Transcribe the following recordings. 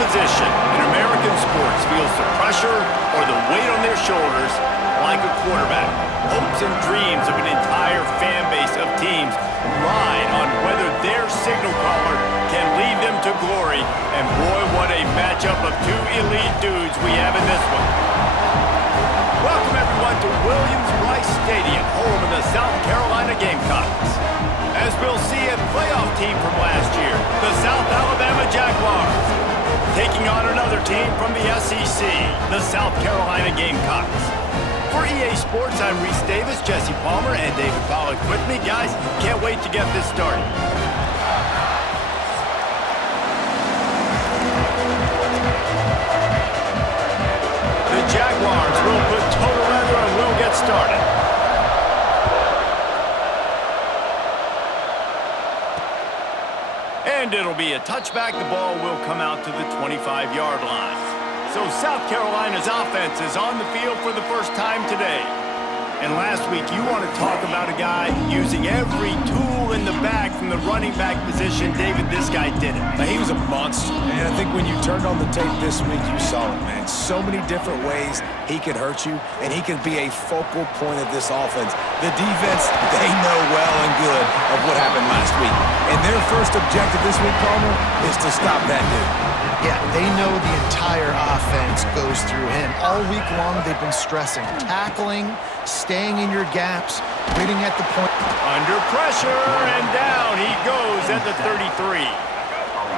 position in American sports feels the pressure or the weight on their shoulders like a quarterback. Hopes and dreams of an entire fan base of teams ride on whether their signal caller can lead them to glory. And boy, what a matchup of two elite dudes we have in this one. Welcome everyone to Williams-Brice Stadium, home of the South Carolina Gamecocks. As we'll see, a playoff team from last year, the South Alabama Jaguars, taking on another team from the SEC, the South Carolina Gamecocks. For EA Sports, I'm Reese Davis, Jesse Palmer, and David Pollack with me. Guys, can't wait to get this started. The Jaguars will put total leather and we'll get started. And it'll be a touchback. The ball will come out to the 25-yard line. So South Carolina's offense is on the field for the first time today. And last week, you want to talk about a guy using every tool in the bag from the running back position. David, this guy did it. He was a monster. And I think when you turned on the tape this week, you saw it, man. So many different ways he could hurt you, and he can be a focal point of this offense. The defense, they know well and good of what happened last week. And their first objective this week, Palmer, is to stop that dude. Yeah, they know the entire offense goes through him. All week long, they've been stressing, tackling, staying in your gaps, waiting at the point. Under pressure, and down he goes at the 33.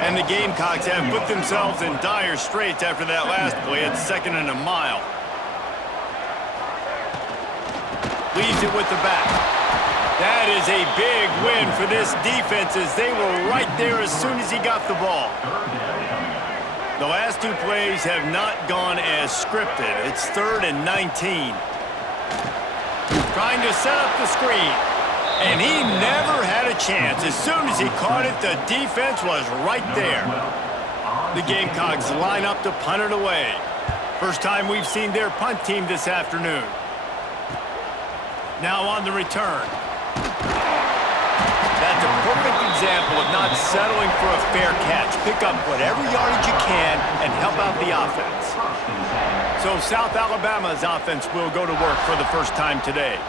And the Gamecocks have put themselves in dire straits after that last play at 2nd and a mile. Leaves it with the back. That is a big win for this defense as they were right there as soon as he got the ball. The last two plays have not gone as scripted. It's 3rd and 19. Trying to set up the screen. And he never had a chance. As soon as he caught it, the defense was right there. The Gamecocks line up to punt it away. First time we've seen their punt team this afternoon. Now on the return. That's a perfect example of not settling for a fair catch. Pick up whatever yardage you can and help out the offense. So South Alabama's offense will go to work for the first time today.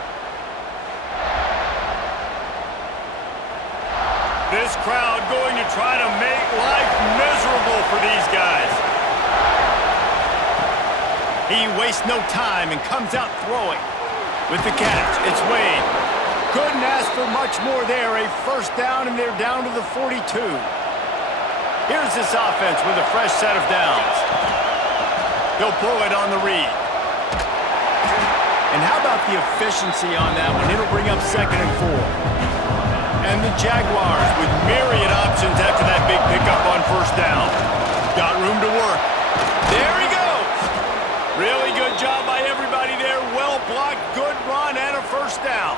This crowd going to try to make life miserable for these guys. He wastes no time and comes out throwing. With the catch, it's Wade. Couldn't ask for much more there. A first down, and they're down to the 42. Here's this offense with a fresh set of downs. He'll pull it on the read. And how about the efficiency on that one? It'll bring up 2nd and 4. And the Jaguars with myriad options after that big pickup on first down. Got room to work. There he goes. Really good job by everybody there. Well blocked, good run, and a first down.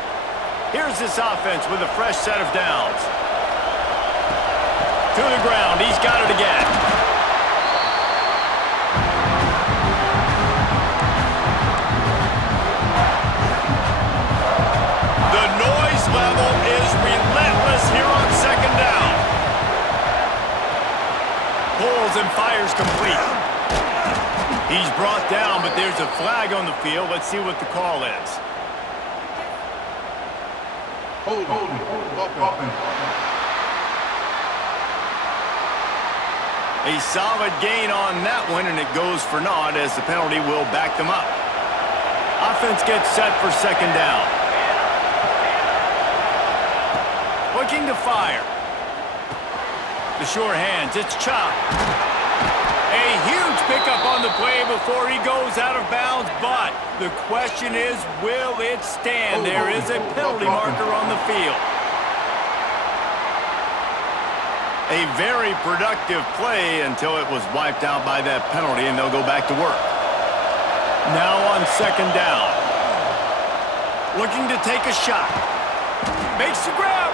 Here's this offense with a fresh set of downs. To the ground. He's got it again. The noise level is relentless here on 2nd down. Pulls and fires complete. He's brought down, but there's a flag on the field. Let's see what the call is. Hold on. A solid gain on that one, and it goes for naught as the penalty will back them up. Offense gets set for 2nd down. Looking to fire. The sure hands, it's Chop. A huge pickup on the play before he goes out of bounds, but the question is, will it stand? There is a penalty marker on the field. A very productive play until it was wiped out by that penalty, and they'll go back to work. Now on 2nd down. Looking to take a shot. Makes the grab.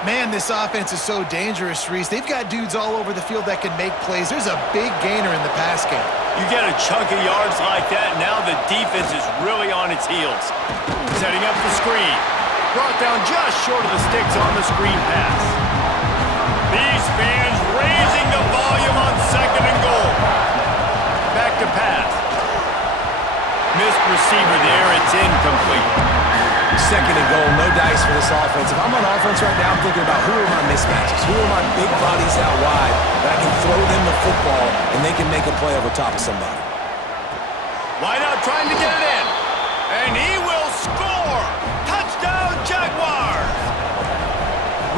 Man, this offense is so dangerous, Reese. They've got dudes all over the field that can make plays. There's a big gainer in the pass game. You get a chunk of yards like that, now the defense is really on its heels. Setting up the screen. Brought down just short of the sticks on the screen pass. These fans raising the volume on 2nd and goal. Back to pass. Missed receiver there. It's incomplete. 2nd and goal, no dice for this offense. If I'm on offense right now, I'm thinking about who are my mismatches, who are my big bodies out wide that I can throw them the football and they can make a play over top of somebody. Wide out trying to get it in. And he will score. Touchdown, Jaguars.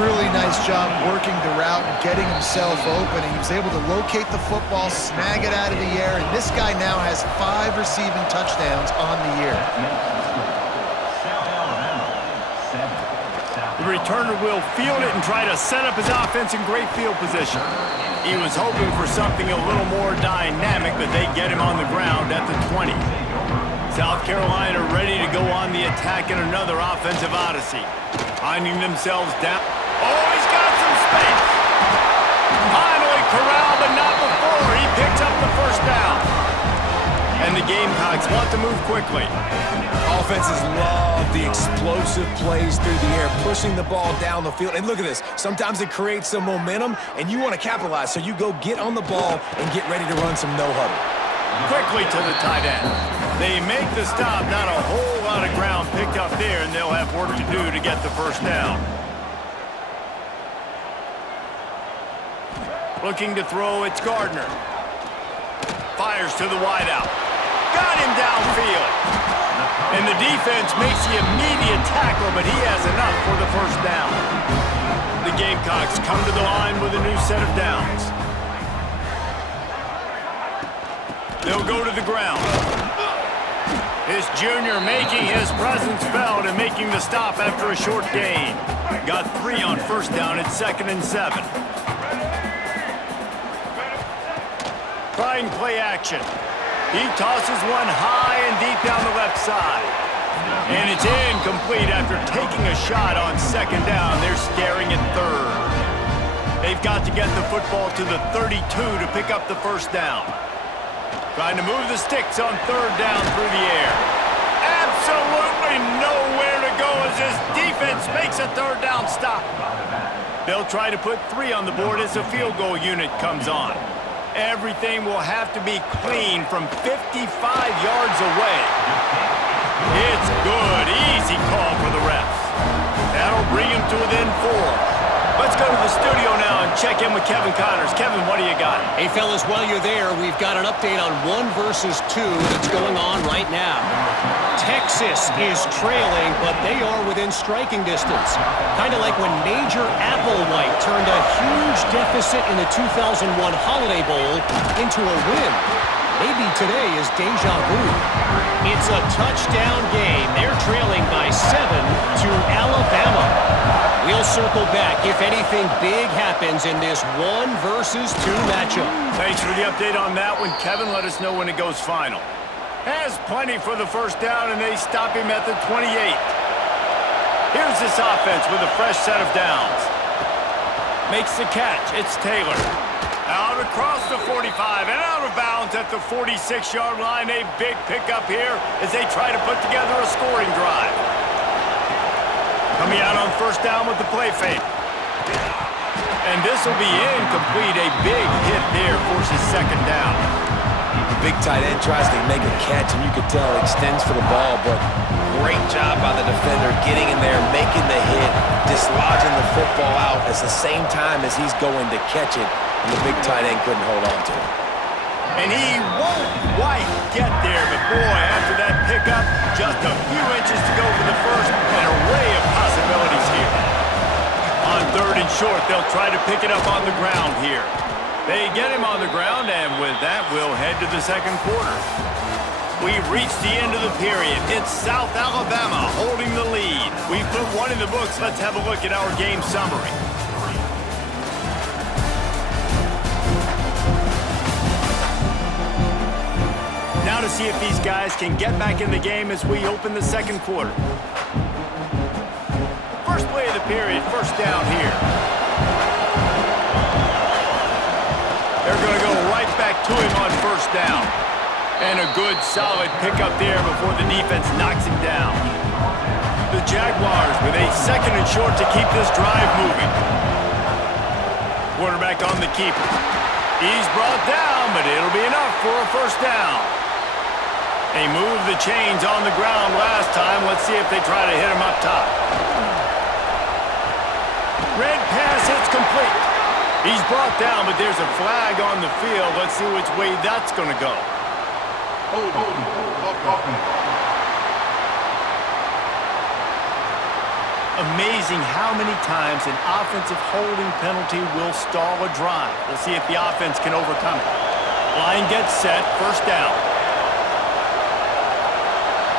Really nice job working the route and getting himself open. He was able to locate the football, snag it out of the air, and this guy now has 5 receiving touchdowns on the year. The returner will field it and try to set up his offense in great field position. He was hoping for something a little more dynamic, but they get him on the ground at the 20. South Carolina ready to go on the attack in another offensive odyssey. Finding themselves down. Oh, he's got some space. Finally corralled, but not before. He picks up the first down. And the Gamecocks want to move quickly. Offenses love the explosive plays through the air, pushing the ball down the field. And look at this. Sometimes it creates some momentum, and you want to capitalize. So you go get on the ball and get ready to run some no-huddle. Quickly to the tight end. They make the stop. Not a whole lot of ground picked up there, and they'll have work to do to get the first down. Looking to throw, it's Gardner. Fires to the wideout. Got him downfield. And the defense makes the immediate tackle, but he has enough for the first down. The Gamecocks come to the line with a new set of downs. They'll go to the ground. His junior making his presence felt and making the stop after a short gain. Got 3 on first down at 2nd and 7. Trying play action. He tosses one high and deep down the left side. And it's incomplete after taking a shot on 2nd down. They're staring at 3rd. They've got to get the football to the 32 to pick up the first down. Trying to move the sticks on 3rd down through the air. Absolutely nowhere to go as this defense makes a 3rd down stop. They'll try to put 3 on the board as the field goal unit comes on. Everything will have to be clean from 55 yards away. It's good. Easy call for the refs. That'll bring him to within 4. Let's go to the studio now and check in with Kevin Connors. Kevin, what do you got? Hey, fellas, while you're there, we've got an update on 1 versus 2 that's going on right now. Texas is trailing, but they are within striking distance. Kind of like when Major Applewhite turned a huge deficit in the 2001 Holiday Bowl into a win. Maybe today is deja vu. It's a touchdown game. They're trailing by 7 to Alabama. We'll circle back if anything big happens in this 1 versus 2 matchup. Thanks for the update on that one, Kevin. Let us know when it goes final. Has plenty for the first down, and they stop him at the 28. Here's this offense with a fresh set of downs. Makes the catch. It's Taylor. Out across the 45 and out of bounds at the 46-yard line. A big pickup here as they try to put together a scoring drive. Coming out on first down with the play fake. And this will be incomplete. A big hit there forces 2nd down. The big tight end tries to make a catch, and you could tell he extends for the ball, but great job by the defender getting in there, making the hit, dislodging the football out at the same time as he's going to catch it, and the big tight end couldn't hold on to it. And he won't quite get there, but boy, after that pickup, just a few inches to go for the first, an array of possibilities here. On 3rd and short, they'll try to pick it up on the ground here. They get him on the ground, and with that, we'll head to the 2nd quarter. We've reached the end of the period. It's South Alabama holding the lead. We've put 1 in the books. Let's have a look at our game summary. Now to see if these guys can get back in the game as we open the 2nd quarter. First play of the period, first down here. They're going to go right back to him on first down. And a good, solid pickup there before the defense knocks him down. The Jaguars with a 2nd and short to keep this drive moving. quarterback on the keeper. He's brought down, but it'll be enough for a first down. They moved the chains on the ground last time. Let's see if they try to hit him up top. Red pass, it's complete. He's brought down, but there's a flag on the field. Let's see which way that's going to go. Amazing how many times an offensive holding penalty will stall a drive. We'll see if the offense can overcome it. Line gets set, first down.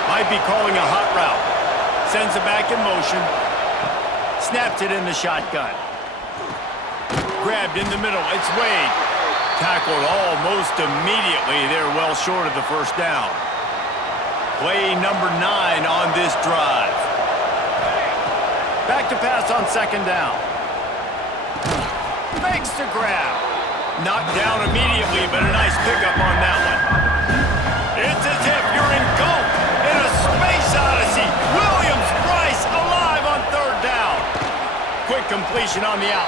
Might be calling a hot route. Sends it back in motion. Snaps it in the shotgun. Grabbed in the middle, it's Wade. Tackled almost immediately. They're well short of the first down. Play number 9 on this drive. Back to pass on second down. Makes the grab. Knocked down immediately, but a nice pickup on that one. It's as if you're engulfed in a space odyssey. Williams-Brice alive on third down. Quick completion on the out.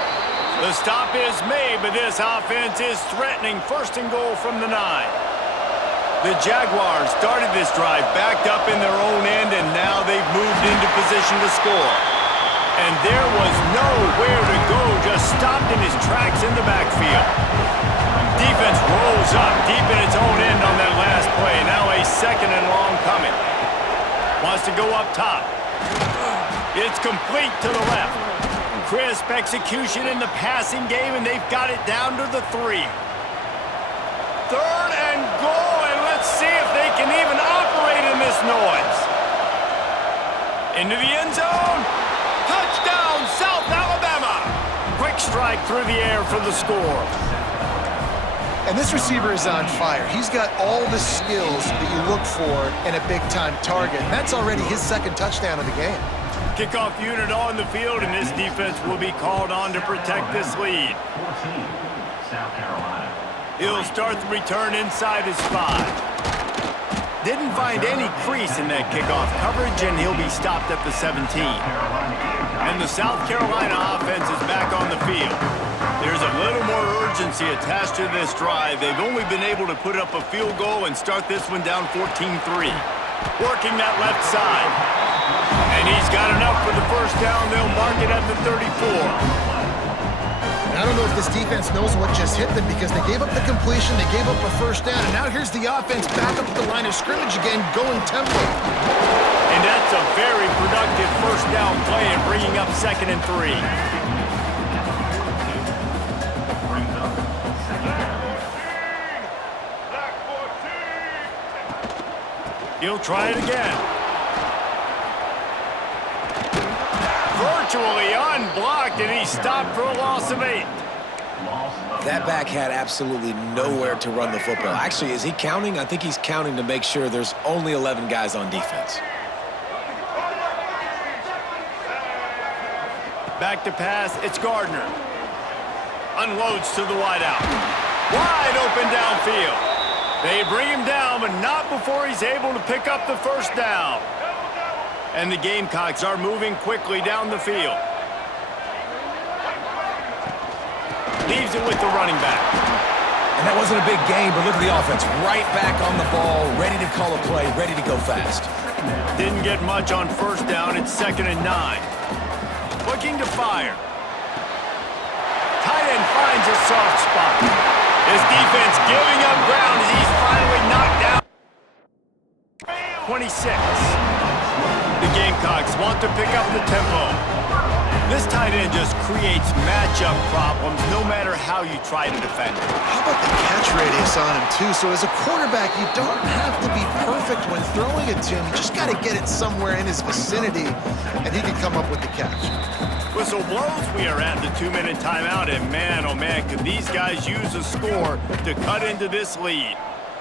The stop is made, but this offense is threatening first and goal from the 9. The Jaguars started this drive backed up in their own end, and now they've moved into position to score. And there was nowhere to go, just stopped in his tracks in the backfield. Defense rolls up deep in its own end on that last play. Now a second and long coming. Wants to go up top. It's complete to the left. Crisp execution in the passing game, and they've got it down to the 3. Third and goal, and let's see if they can even operate in this noise. Into the end zone. Touchdown, South Alabama! Quick strike through the air for the score. And this receiver is on fire. He's got all the skills that you look for in a big-time target. And that's already his second touchdown of the game. Kickoff unit on the field, and this defense will be called on to protect this lead. South Carolina. He'll start the return inside his 5. Didn't find any crease in that kickoff coverage, and he'll be stopped at the 17. And the South Carolina offense is back on the field. There's a little more urgency attached to this drive. They've only been able to put up a field goal and start this one down 14-3. Working that left side. And he's got enough for the first down. They'll mark it at the 34. I don't know if this defense knows what just hit them because they gave up the completion, they gave up a first down, and now here's the offense back up at the line of scrimmage again, going tempo. And that's a very productive first down play and bringing up 2nd and 3. He'll try it again. Virtually unblocked, and he's stopped for a loss of 8. That back had absolutely nowhere to run the football. Actually, is he counting? I think he's counting to make sure there's only 11 guys on defense. Back to pass, it's Gardner. Unloads to the wideout. Wide open downfield. They bring him down, but not before he's able to pick up the first down. And the Gamecocks are moving quickly down the field. Leaves it with the running back. And that wasn't a big game, but look at the offense. Right back on the ball, ready to call a play, ready to go fast. Didn't get much on first down. It's 2nd and 9. Looking to fire. Tight end finds a soft spot. His defense giving up ground as he's finally knocked down. 26. The Gamecocks want to pick up the tempo. This tight end just creates matchup problems no matter how you try to defend it. How about the catch radius on him, too? So as a quarterback, you don't have to be perfect when throwing it to him. You just got to get it somewhere in his vicinity, and he can come up with the catch. Whistle blows. We are at the 2-minute timeout, and man, oh man, could these guys use a score to cut into this lead.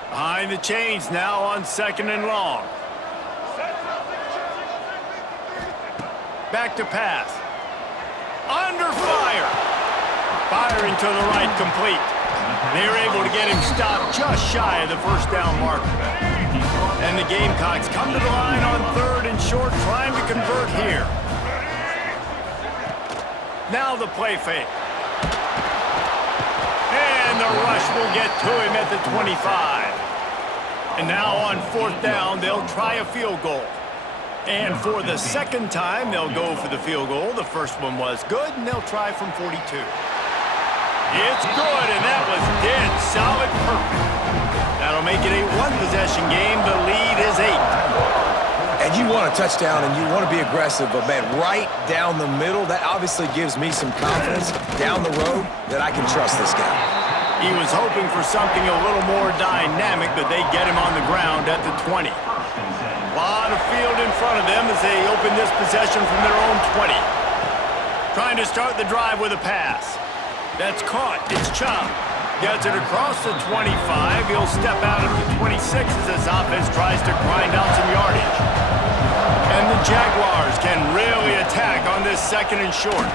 Behind the chains now on 2nd and long. Back to pass. Under fire. Firing to the right, complete. They were able to get him stopped just shy of the first down marker. And the Gamecocks come to the line on 3rd and short, trying to convert here. Now the play fake. and the rush will get to him at the 25. And now on 4th down, they'll try a field goal. And for the second time, they'll go for the field goal. The first one was good, and they'll try from 42. It's good, and that was dead solid perfect. That'll make it a one-possession game. The lead is 8. And you want a touchdown, and you want to be aggressive, but, man, right down the middle, that obviously gives me some confidence down the road that I can trust this guy. He was hoping for something a little more dynamic, but they get him on the ground at the 20. A lot of field in front of them as they open this possession from their own 20. Trying to start the drive with a pass. That's caught. It's Chubb. Gets it across the 25. He'll step out at the 26 as this offense tries to grind out some yardage. And the Jaguars can really attack on this 2nd and short.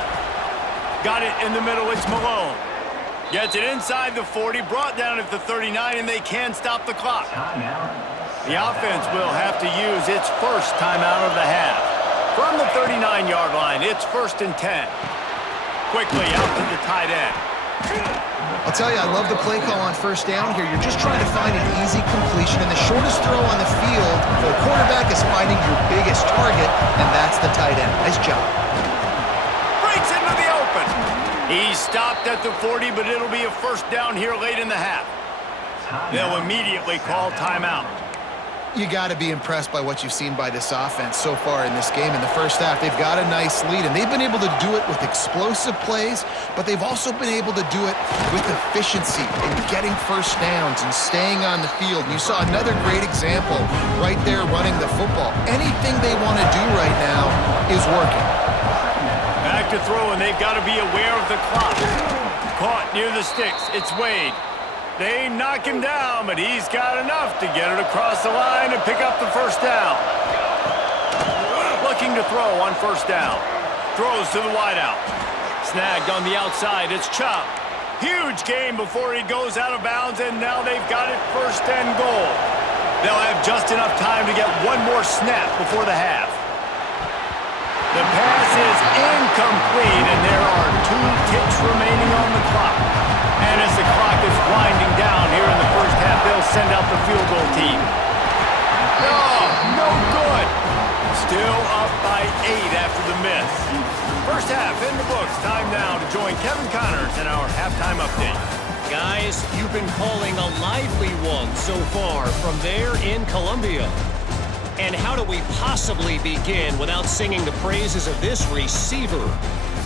Got it in the middle. It's Malone. Gets it inside the 40, brought down at the 39, and they can stop the clock. The offense will have to use its first timeout of the half. From the 39-yard line, it's 1st and 10. Quickly out to the tight end. I'll tell you, I love the play call on 1st down here. You're just trying to find an easy completion, and the shortest throw on the field for the quarterback is finding your biggest target, and that's the tight end. Nice job. Breaks into the open. He stopped at the 40, but it'll be a 1st down here late in the half. They'll immediately call timeout. You got to be impressed by what you've seen by this offense so far in this game. In the 1st half, they've got a nice lead, and they've been able to do it with explosive plays, but they've also been able to do it with efficiency and getting 1st downs and staying on the field. And you saw another great example right there running the football. Anything they want to do right now is working. Back to throw, and they've got to be aware of the clock. Caught near the sticks. It's Wade. They knock him down, but he's got enough to get it across the line and pick up the 1st down. Looking to throw on 1st down. Throws to the wideout. Snagged on the outside. It's Chubb. Huge gain before he goes out of bounds, and now they've got it 1st and goal. They'll have just enough time to get one more snap before the half. The pass is incomplete, and there are 2 ticks remaining on the clock. And as the clock is winding down here in the 1st half, they'll send out the field goal team. No good. Still up by 8 after the miss. 1st half in the books. Time now to join Kevin Connors in our halftime update. Guys, you've been calling a lively one so far from there in Columbia. And how do we possibly begin without singing the praises of this receiver?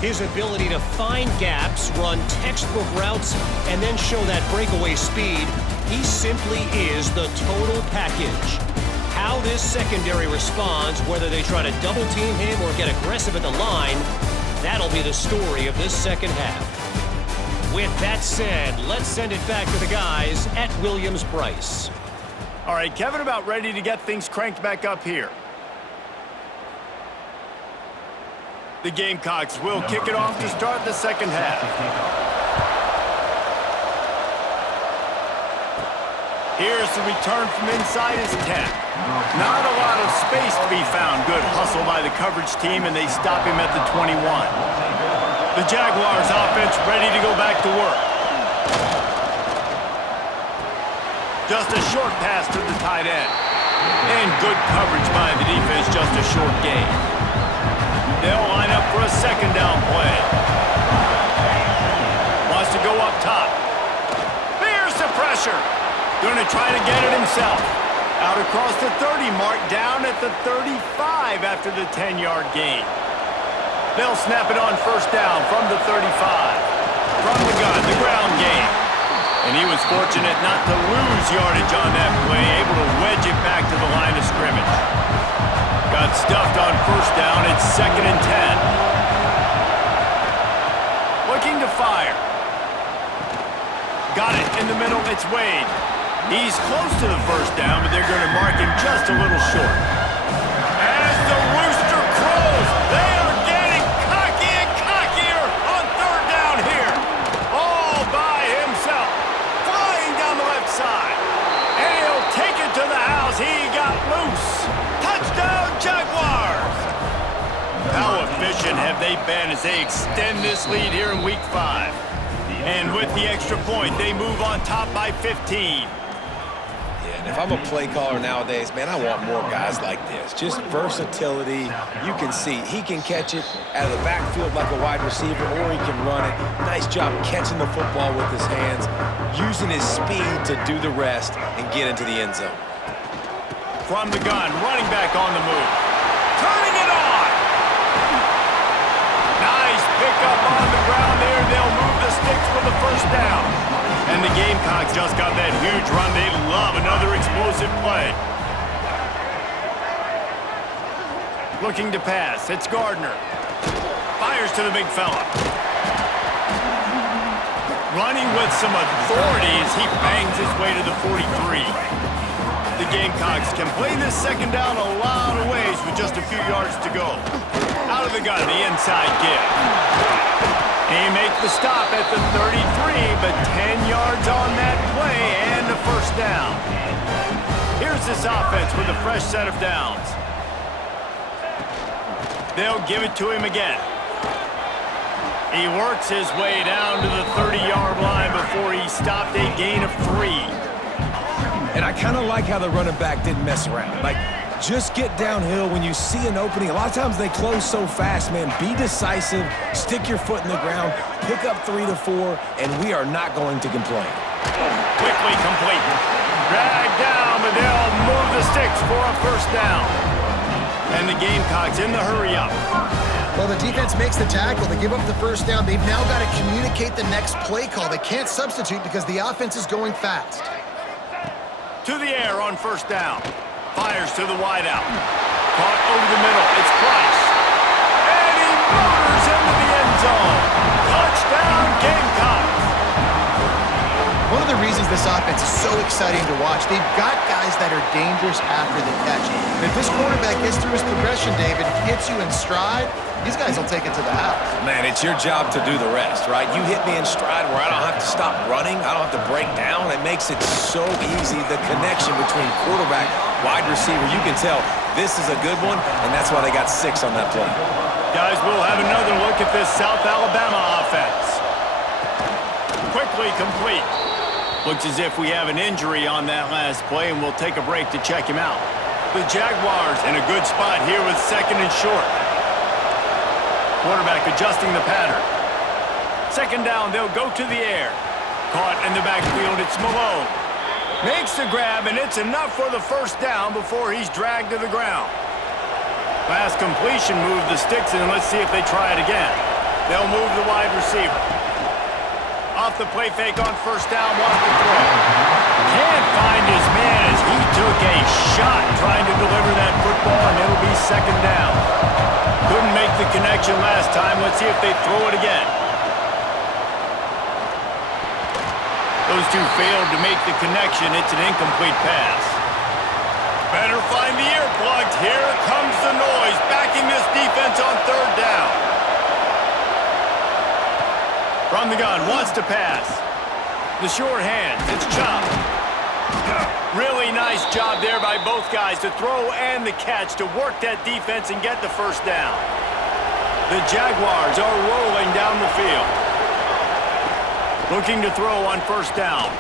His ability to find gaps, run textbook routes, and then show that breakaway speed, he simply is the total package. How this secondary responds, whether they try to double-team him or get aggressive at the line, that'll be the story of this 2nd half. With that said, let's send it back to the guys at Williams-Brice. All right, Kevin, about ready to get things cranked back up here. The Gamecocks will kick it off to start the 2nd half. Here's the return from inside his 10. Not a lot of space to be found. Good hustle by the coverage team, and they stop him at the 21. The Jaguars offense ready to go back to work. Just a short pass to the tight end. And good coverage by the defense, just a short gain. They'll line up for a 2nd down play. Wants to go up top. Here's the pressure. Going to try to get it himself. Out across the 30 mark, down at the 35 after the 10-yard gain. They'll snap it on 1st down from the 35. From the gun, the ground game. And he was fortunate not to lose yardage on that play, able to wedge it back to the line of scrimmage. Got stuffed on 1st down. It's 2nd and 10. Looking to fire. Got it in the middle. It's Wade. He's close to the 1st down, but they're going to mark him just a little short. As the rooster crows, they are getting cocky and cockier on 3rd down here. All by himself. Flying down the left side. And he'll take it to the house. He got loose. Touchdown, Jaguars! How efficient have they been as they extend this lead here in Week 5? And with the extra point, they move on top by 15. Yeah, and if I'm a play caller nowadays, man, I want more guys like this. Just versatility. You can see he can catch it out of the backfield like a wide receiver, or he can run it. Nice job catching the football with his hands, using his speed to do the rest and get into the end zone. From the gun, running back on the move. Turning it on! Nice pickup on the ground there. They'll move the sticks for the first down. And the Gamecocks just got that huge run. They love another explosive play. Looking to pass. It's Gardner. Fires to the big fella. Running with some authority as he bangs his way to the 43. The Gamecocks can play this second down a lot of ways with just a few yards to go. Out of the gun, the inside give. He makes the stop at the 33, but 10 yards on that play and a first down. Here's this offense with a fresh set of downs. They'll give it to him again. He works his way down to the 30-yard line before he stopped, a gain of 3. And I kind of like how the running back didn't mess around. Like, just get downhill when you see an opening. A lot of times they close so fast, man. Be decisive, stick your foot in the ground, pick up 3 to 4, and we are not going to complain. Quickly complete. Dragged down, but they'll move the sticks for a first down. And the Gamecocks in the hurry up. Well, the defense makes the tackle. They give up the first down. They've now got to communicate the next play call. They can't substitute because the offense is going fast. To the air on first down. Fires to the wideout. Caught over the middle. It's Price. And he motors into the end zone. Touchdown, Gamecocks. One of the reasons this offense is so exciting to watch, they've got guys that are dangerous after the catch. And if this quarterback gets through his progression, David, hits you in stride, these guys will take it to the house. Man, it's your job to do the rest, right? You hit me in stride where I don't have to stop running. I don't have to break down. It makes it so easy. The connection between quarterback, wide receiver, you can tell this is a good one, and that's why they got 6 on that play. Guys, we'll have another look at this South Alabama offense. Quickly complete. Looks as if we have an injury on that last play, and we'll take a break to check him out. The Jaguars in a good spot here with second and short. Quarterback adjusting the pattern. Second down, they'll go to the air. Caught in the backfield, it's Malone. Makes the grab, and it's enough for the first down before he's dragged to the ground. Last completion moved the sticks, and let's see if they try it again. They'll move the wide receiver. Off the play fake on first down, wants to throw. Can't find his man as he took a shot trying to deliver that football, and it'll be second down. Couldn't make the connection last time. Let's see if they throw it again. Those two failed to make the connection. It's an incomplete pass. Better find the earplugs. Here comes the noise, backing this defense on third down. From the gun, wants to pass. The short hands, it's Chop. Really nice job there by both guys to throw and the catch to work that defense and get the first down. The Jaguars are rolling down the field. Looking to throw on first down.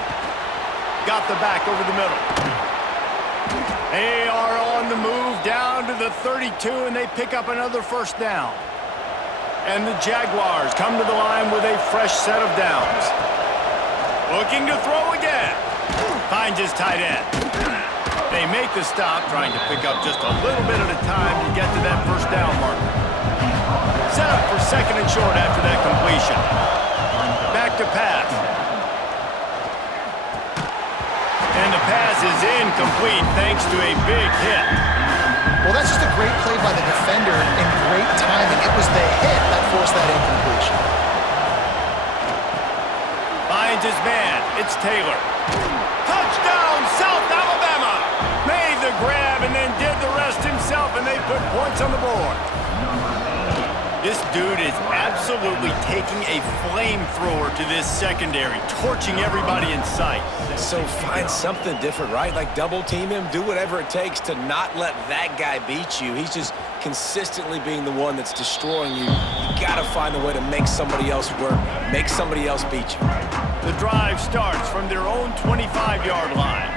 Got the back over the middle. They are on the move down to the 32, and they pick up another first down. And the Jaguars come to the line with a fresh set of downs. Looking to throw again. Finds his tight end. They make the stop, trying to pick up just a little bit at a time to get to that first down marker. Set up for second and short after that completion. Back to pass. And the pass is incomplete thanks to a big hit. Well, that's just a great play by the defender and great timing. It was the hit that forced that incompletion. Finds his man. It's Taylor. Touchdown, South Alabama! Made the grab and then did the rest himself, and they put points on the board. This dude is absolutely taking a flamethrower to this secondary, torching everybody in sight. So find something different, right? Like double team him, do whatever it takes to not let that guy beat you. He's just consistently being the one that's destroying you. You gotta find a way to make somebody else work, make somebody else beat you. The drive starts from their own 25-yard line.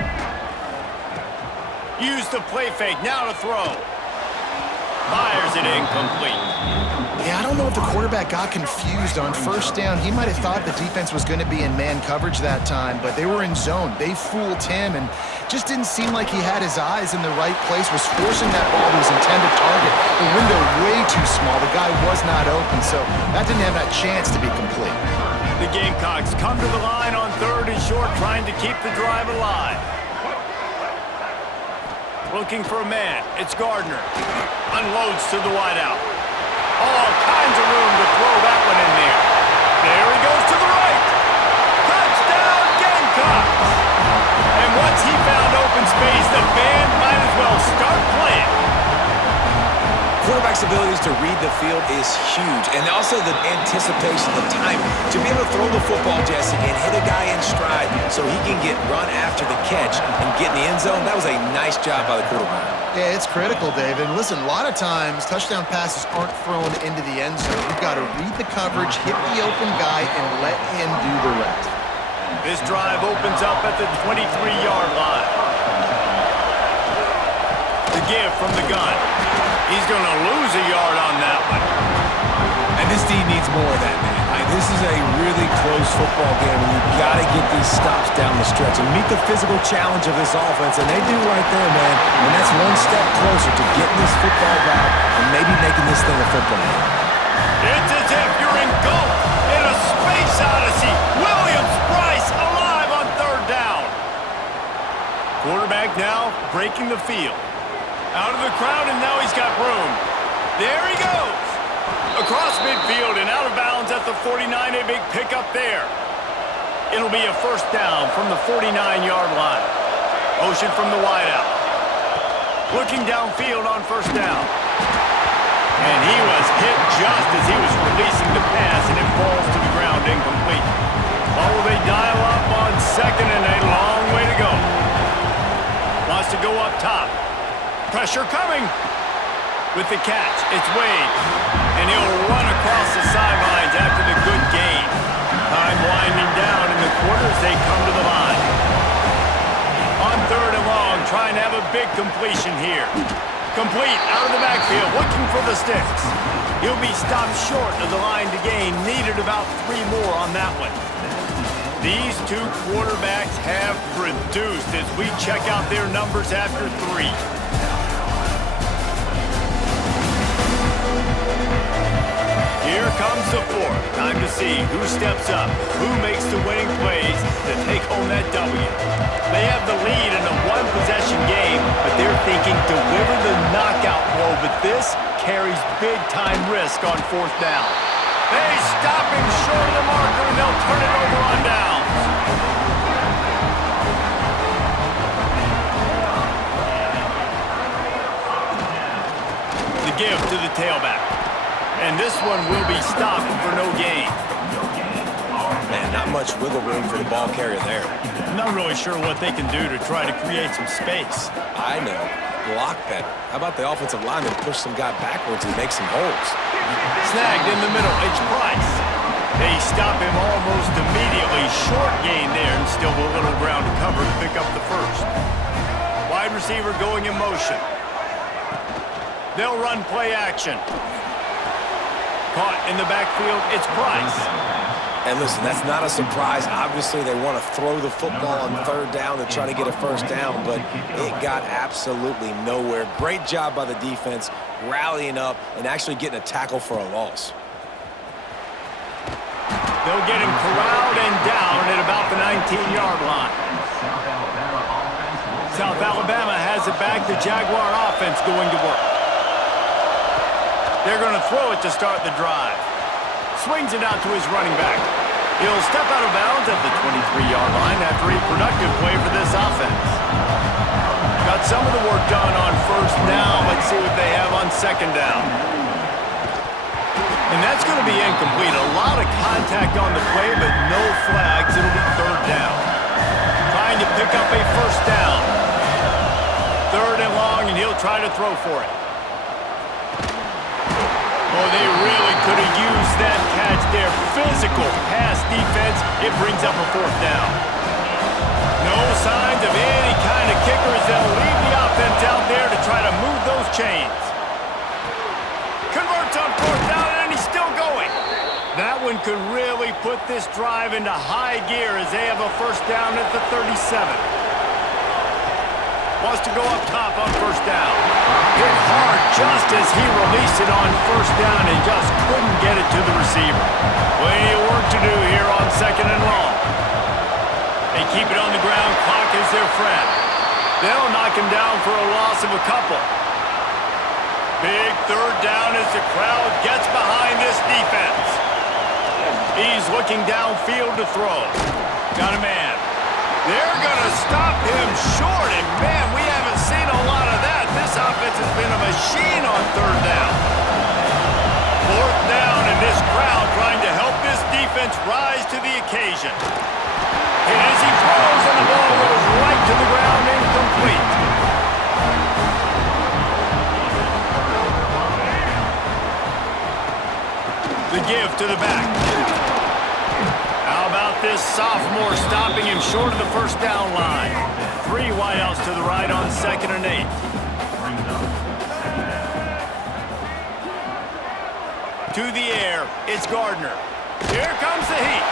Use the play fake, now to throw. Fires it incomplete. Yeah, I don't know if the quarterback got confused on first down. He might have thought the defense was going to be in man coverage that time, but they were in zone. They fooled him and just didn't seem like he had his eyes in the right place, was forcing that ball to his intended target. The window way too small. The guy was not open, so that didn't have that chance to be complete. The Gamecocks come to the line on 3rd and short, trying to keep the drive alive. Looking for a man. It's Gardner. Unloads to the wideout. All kinds of room to throw that one in there. There he goes to the right. Touchdown, Gamecocks! And once he found open space, the band might as well start playing. Quarterback's abilities to read the field is huge, and also the anticipation, the timing. To be able to throw the football, Jesse, and hit a guy in stride so he can get run after the catch and get in the end zone, that was a nice job by the quarterback. Yeah, it's critical, Dave. And listen, a lot of times touchdown passes aren't thrown into the end zone. You've got to read the coverage, hit the open guy, and let him do the rest. This drive opens up at the 23-yard line. The give from the gun. He's going to lose a yard on that one. And this team needs more of that, man. This is a really close football game, and you've got to get these stops down the stretch and meet the physical challenge of this offense, and they do right there, man. And that's one step closer to getting this football back and maybe making this thing a football game. It's as if you're engulfed in a space odyssey. Williams-Brice alive on 3rd down. Quarterback now breaking the field. Out of the crowd, and now he's got room. There he goes. Across midfield and out of bounds at the 49, a big pickup there. It'll be a first down from the 49-yard line. Motion from the wideout. Looking downfield on first down. And he was hit just as he was releasing the pass, and it falls to the ground incomplete. Oh, they dial up on 2nd and a long way to go. Wants to go up top. Pressure coming. With the catch, it's Wade. And he'll run across the sidelines after the good gain. Time winding down in the quarters, they come to the line. On 3rd and long, trying to have a big completion here. Complete, out of the backfield, looking for the sticks. He'll be stopped short of the line to gain. Needed about 3 more on that one. These two quarterbacks have produced as we check out their numbers after 3. Here comes the 4th. Time to see who steps up, who makes the winning plays to take home that W. They have the lead in a one-possession game, but they're thinking deliver the knockout blow, but this carries big-time risk on 4th down. They stop him short of the marker, and they'll turn it over on downs. The give to the tailback. And this one will be stopped for no gain. Man, not much wiggle room for the ball carrier there. I'm not really sure what they can do to try to create some space. I know. Block better. How about the offensive lineman push some guy backwards and make some holes? Snagged in the middle. It's Price. They stop him almost immediately. Short gain there, and still a little ground to cover to pick up the first. Wide receiver going in motion. They'll run play action. Caught in the backfield, it's Price. And listen, that's not a surprise. Obviously, they want to throw the football on 3rd down to try to get a first down, but it got absolutely nowhere. Great job by the defense, rallying up and actually getting a tackle for a loss. They'll get him corralled and down at about the 19-yard line. South Alabama has it back. The Jaguar offense going to work. They're going to throw it to start the drive. Swings it out to his running back. He'll step out of bounds at the 23-yard line after a productive play for this offense. Got some of the work done on 1st down. Let's see what they have on 2nd down. going to be incomplete. A lot of contact on the play, but no flags. It'll be third down. Trying to pick up a first down. Third and long, and he'll try to throw for it. Oh, they really could have used that catch there. Physical pass defense. It brings up a fourth down. No signs of any kind of kickers. They'll leave the offense out there to try to move those chains. Converts on fourth down, and he's still going. That one could really put this drive into high gear as they have a first down at the 37. Wants to go up top on first down. Hit hard just as he released it on first down and just couldn't get it to the receiver. Plenty of work to do here on second and long. They keep it on the ground. Clock is their friend. They'll knock him down for a loss of a couple. Big third down as the crowd gets behind this defense. He's looking downfield to throw. Got a man. They're going to stop him short, and man, we haven't seen a lot of that. This offense has been a machine on third down. Fourth down, and this crowd trying to help this defense rise to the occasion. And as he throws, and the ball goes right to the ground, incomplete. The give to the back. How about this sophomore stopping him short of the first down line? 3 wideouts to the right on second and 8. To the air, it's Gardner. Here comes the Heat.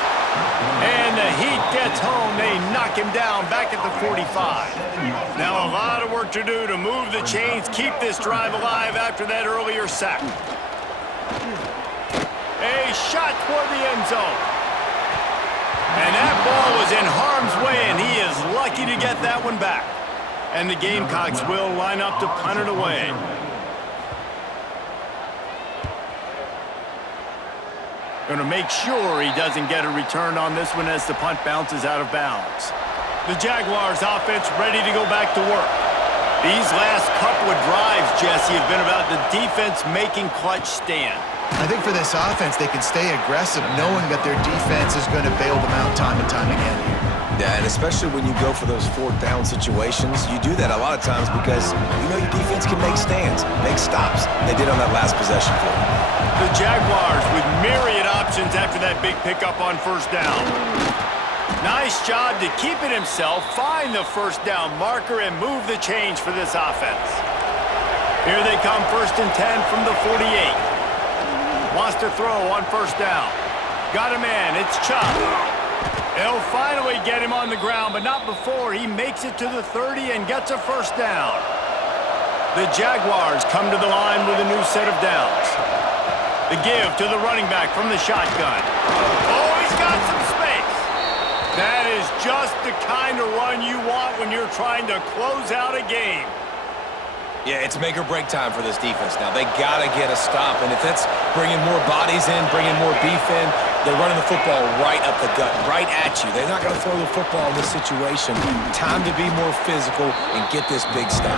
And the Heat gets home. They knock him down back at the 45. Now a lot of work to do to move the chains, keep this drive alive after that earlier sack. A shot toward the end zone. And that ball was in harm's way, and he is lucky to get that one back. And the Gamecocks will line up to punt it away. Going to make sure he doesn't get a return on this one as the punt bounces out of bounds. The Jaguars offense ready to go back to work. These last couple of drives, Jesse, have been about the defense making clutch stand. I think for this offense, they can stay aggressive knowing that their defense is going to bail them out time and time again here. Yeah, and especially when you go for those fourth down situations, you do that a lot of times because you know your defense can make stands, make stops. They did on that last possession for you. The Jaguars with myriad options after that big pickup on first down. Nice job to keep it himself, find the first down marker, and move the chains for this offense. Here they come, first and 10 from the 48. Wants to throw on first down. Got a man, it's Chubb. They'll finally get him on the ground, but not before he makes it to the 30 and gets a first down. The Jaguars come to the line with a new set of downs. The give to the running back from the shotgun. Oh, he's got some space. That is just the kind of run you want when you're trying to close out a game. Yeah, it's make or break time for this defense now. They got to get a stop, and if that's bringing more bodies in, bringing more beef in, they're running the football right up the gut, right at you. They're not going to throw the football in this situation. Time to be more physical and get this big stop.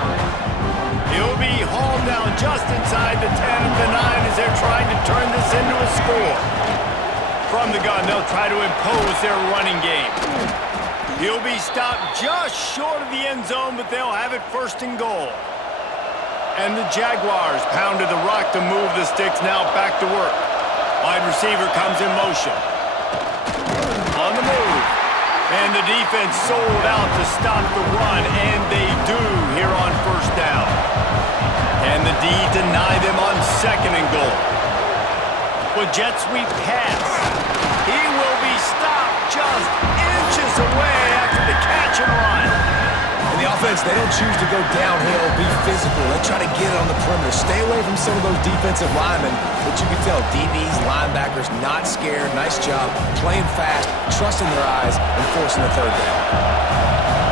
He'll be hauled down just inside the 10 of the 9 as they're trying to turn this into a score. From the gun, they'll try to impose their running game. He'll be stopped just short of the end zone, but they'll have it first and goal. And the Jaguars pounded the rock to move the sticks, now back to work. Wide receiver comes in motion. On the move. And the defense sold out to stop the run, and they do here on first down. And the D deny them on second and goal. With jet sweep pass. He will be stopped just inches away after the catch and run. And the offense, they don't choose to go downhill, be physical. They try to get it on the perimeter. Stay away from some of those defensive linemen. But you can tell DBs, linebackers, not scared. Nice job playing fast, trusting their eyes, and forcing the third down.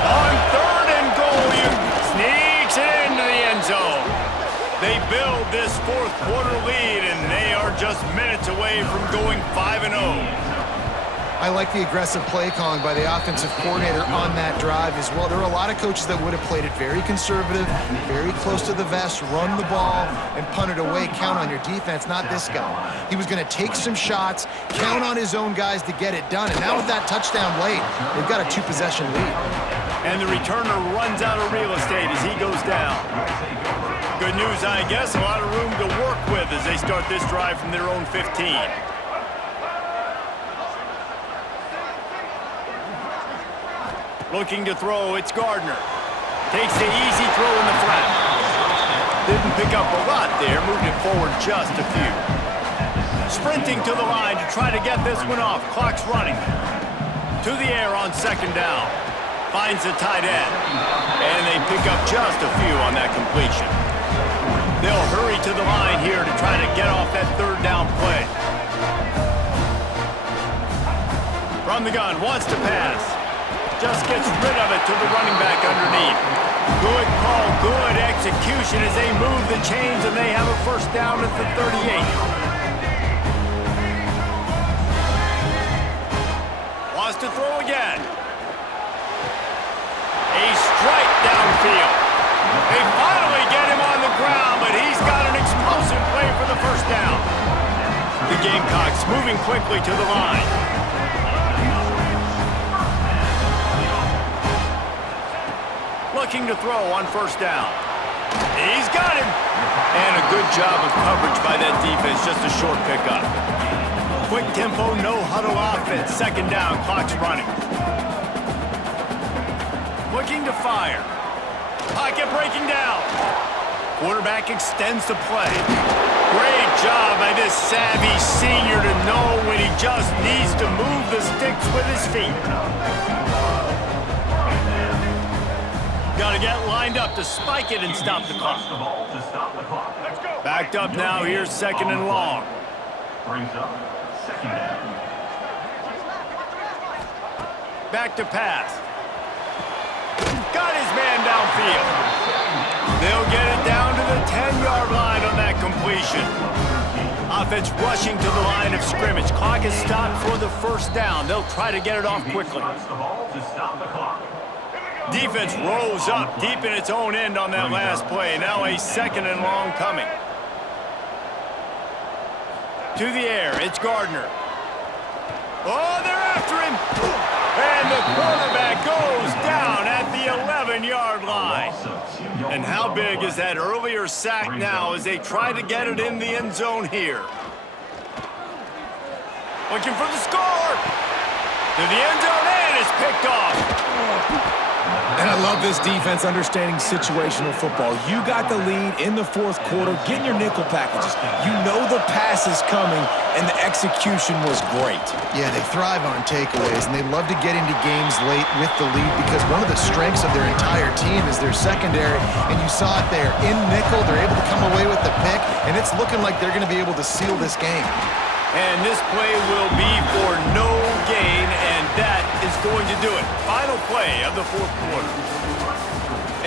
On third and goal, he sneaks it into the end zone. They build this fourth quarter lead, and they are just minutes away from going 5-0. I like the aggressive play calling by the offensive coordinator on that drive as well. There are a lot of coaches that would have played it very conservative, very close to the vest, run the ball, and punt it away, count on your defense, not this guy. He was going to take some shots, count on his own guys to get it done, and now with that touchdown late, they've got a 2-possession lead. And the returner runs out of real estate as he goes down. Good news, I guess, a lot of room to work with as they start this drive from their own 15. Looking to throw, it's Gardner. Takes the easy throw in the flat. Didn't pick up a lot there, moved it forward just a few. Sprinting to the line to try to get this one off. Clock's running. To the air on second down. Finds the tight end. And they pick up just a few on that completion. They'll hurry to the line here to try to get off that third down play. From the gun, wants to pass. Just gets rid of it to the running back underneath. Good call, good execution as they move the chains and they have a first down at the 38. Wants to throw again. A strike downfield. They finally get him on the ground, but he's got an explosive play for the first down. The Gamecocks moving quickly to the line. Looking to throw on first down. He's got him. And a good job of coverage by that defense, just a short pickup. Quick tempo, no huddle offense. Second down, clock's running. Looking to fire. Pocket breaking down. Quarterback extends the play. Great job by this savvy senior to know when he just needs to move the sticks with his feet. Got to get lined up to spike it and stop the clock. Backed up now, here's second and long. Brings up second down. Back to pass. Got his man downfield. They'll get it down to the 10-yard line on that completion. Offense rushing to the line of scrimmage. Clock is stopped for the first down. They'll try to get it off quickly. Defense rolls up deep in its own end on that last play. Now a second and long coming. To the air, it's Gardner. Oh, they're after him. And the quarterback goes down at the 11-yard line. And how big is that earlier sack now as they try to get it in the end zone here? Looking for the score. To the end zone, and it's picked off. And I love this defense understanding situational football. You got the lead in the fourth quarter, getting your nickel packages. You know the pass is coming, and the execution was great. Yeah, they thrive on takeaways, and they love to get into games late with the lead because one of the strengths of their entire team is their secondary, and you saw it there. In nickel, they're able to come away with the pick, and it's looking like they're going to be able to seal this game. And this play will be for no gain, and that is going to do it. Final play of the fourth quarter.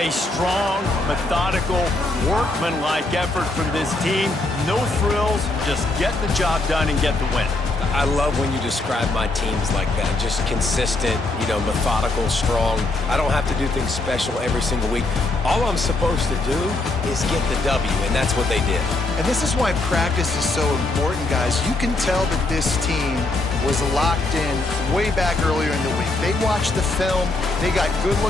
A strong, methodical, workmanlike effort from this team. No frills, just get the job done and get the win. I love when you describe my teams like that. Just consistent, methodical, strong. I don't have to do things special every single week. All I'm supposed to do is get the W, and that's what they did. And this is why practice is so important, guys. You can tell that this team was locked in way back earlier in the week. They watched the film. They got good look.